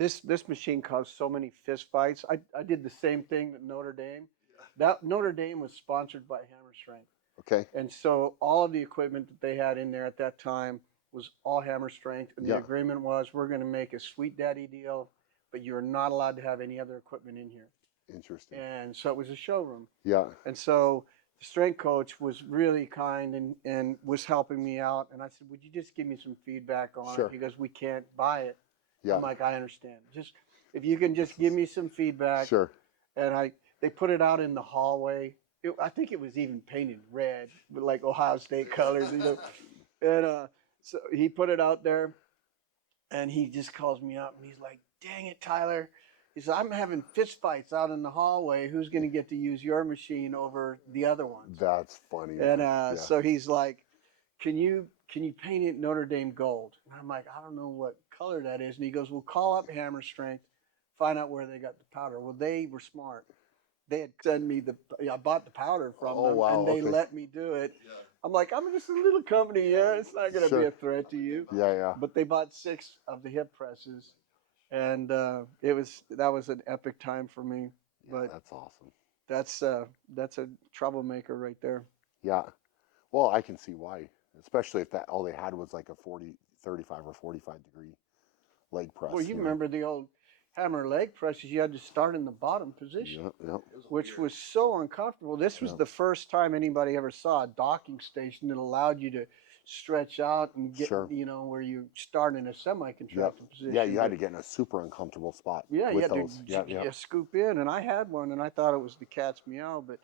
This machine caused so many fist fights. I did the same thing at Notre Dame. That Notre Dame was sponsored by Hammer Strength. Okay. And so all of the equipment that they had in there at that time was all Hammer Strength. And the Yeah. agreement was we're going to make a sweet daddy deal, but you're not allowed to have any other equipment in here. Interesting. And so it was a showroom. Yeah. And so the strength coach was really kind and was helping me out. And I said, would you just give me some feedback on Sure. it? He goes, we can't buy it. Yeah. I'm like, I understand. Just if you can just give me some feedback. Sure. And they put it out in the hallway. I think it was even painted red with like Ohio State colors. And so he put it out there, and he just calls me up and he's like, "Dang it, Tyler." He said, "I'm having fist fights out in the hallway. Who's going to get to use your machine over the other ones?" That's funny. And Yeah. so he's like, "Can you paint it Notre Dame gold?" And I'm like, "I don't know what color that is." And he goes, "Well, call up Hammer Strength, find out where they got the powder." Well, they were smart. They had sent me I bought the powder from Oh, them, wow. and they Okay. let me do it. I'm like, I'm just a little company, yeah. It's not going to be Sure. a threat to you. Yeah. Yeah. But they bought 6 of the hip presses, and that was an epic time for me. Yeah. But That's awesome. that's a troublemaker right there. Yeah. Well, I can see why, especially if that all they had was like a 40, 35 or 45-degree leg press. Well, you remember the old hammer leg presses? You had to start in the bottom position, Yeah. Yeah. which was so uncomfortable. This was Yeah. the first time anybody ever saw a docking station that allowed you to stretch out and get, Sure. where you start in a Yep. semi-contracted position. Yeah. You had But to get in a super uncomfortable spot yeah, you with had to those. Yeah. Yeah. scoop in, and I had one, and I thought it was the cat's meow. But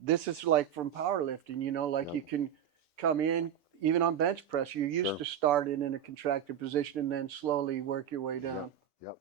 this is like from powerlifting, like Yep. you can come in, even on bench press, you used Sure. to start in a contracted position and then slowly work your way Yep. down. Yep.